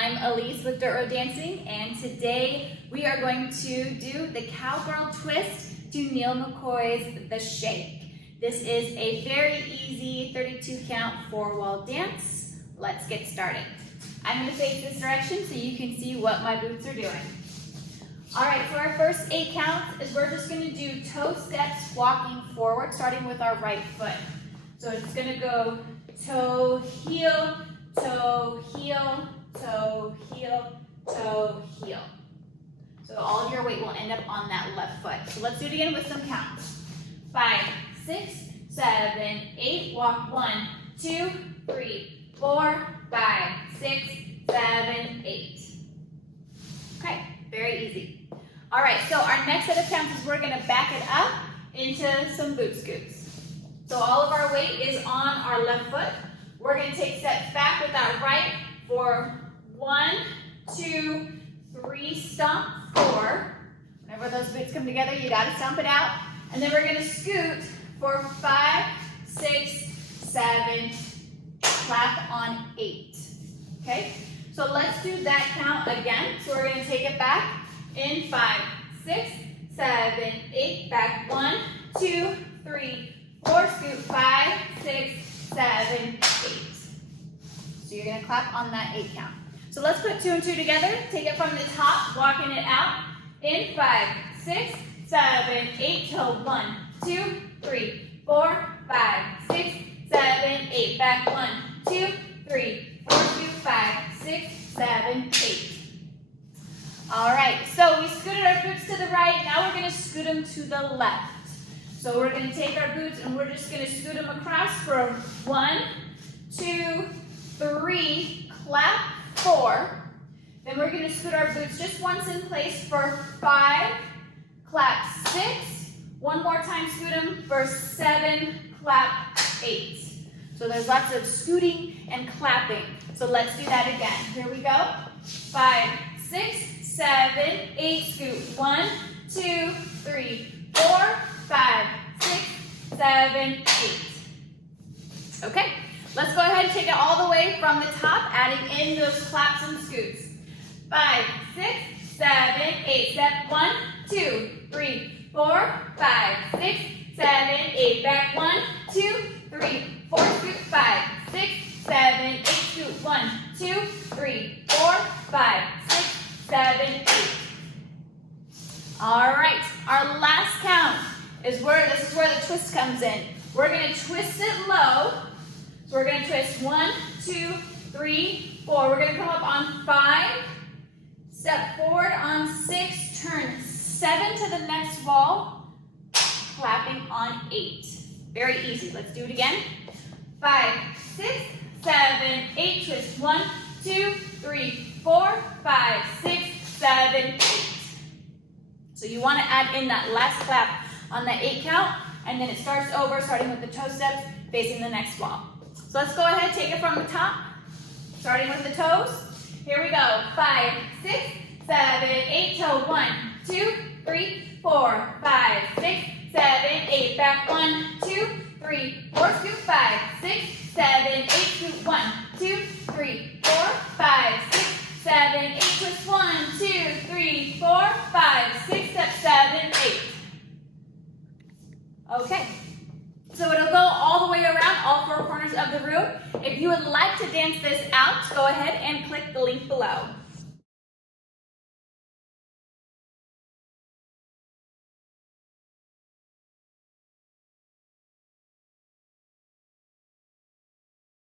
I'm Elise with Dirt Road Dancing, and today we are going to do the Cowgirl twist to Neil McCoy's The Shake. This is a very easy 32 count 4-wall dance. Let's get started. I'm going to face this direction so you can see what my boots are doing. All right, so our first 8 counts is we're just going to do toe steps walking forward, starting with our right foot. So it's going to go toe, heel, toe, heel, toe, heel, toe, heel. So all of your weight will end up on that left foot. So let's do it again with some counts. 5, 6, 7, 8. Walk 1, 2, 3, 4, 5, 6, 7, 8. Okay, very easy. All right, so our next set of counts is we're going to back it up into some boot scoots. So all of our weight is on our left foot. We're going to take steps back with our right for 1, 2, 3, stomp, 4. Whenever those boots come together, you got to stomp it out. And then we're going to scoot for 5, 6, 7, clap on 8. Okay? So let's do that count again. So we're going to take it back in 5, 6, 7, 8. Back 1, 2, 3, 4. Scoot 5, 6, 7, 8. So you're going to clap on that 8 count. So let's put 2 and 2 together. Take it from the top, walking it out. In 5, 6, 7, 8. Till 1, 2, 3, 4, 5, 6, 7, 8. Back 1, 2, 3, 4, 2, 5, 6, 7, 8. All right, so we scooted our boots to the right. Now we're going to scoot them to the left. So we're going to take our boots and we're just going to scoot them across for 1, 2, 3, clap, 4. Then we're going to scoot our boots just once in place for 5, clap, 6. One more time, scoot them for 7, clap, 8. So there's lots of scooting and clapping. So let's do that again. Here we go. 5, 6, 7, 8. Scoot. 1, 2, 3, 4, 5, 6, 7, 8. Okay. Let's go ahead and take it all the way from the top, adding in those claps and scoots. 5, 6, 7, 8. Step 1, 2, 3, 4, 5, 6, 7, 8. Back 1, 2, 3, 4. Scoot. 5, 6, 7, 8. Scoot. 1, 2, 3, 4, 5, 6, 7, 8. All right. Our last count is this is where the twist comes in. We're going to twist it low. So we're going to twist 1, 2, 3, 4. We're going to come up on 5, step forward on 6, turn 7 to the next wall, clapping on 8. Very easy. Let's do it again. 5, 6, 7, 8. Twist 1, 2, 3, 4, 5, 6, 7, 8. So you want to add in that last clap on that 8 count, and then it starts over, starting with the toe steps, facing the next wall. So let's go ahead, take it from the top, starting with the toes. Here we go. 5, 6, 7, 8. Toe 1, 2, 3, 4, 5, 6, 7, 8. Back 1, 2, 3, 4. Scoot. 5, 6, 7, 8. Scoot. 1, 2, 3, 4, 5, 6, 7, 8. Twist 1, 2, 3, 4, 5, 6, step 7, 8. Okay. So it'll go all the way around all 4 corners of the room. If you would like to dance this out, go ahead and click the link below.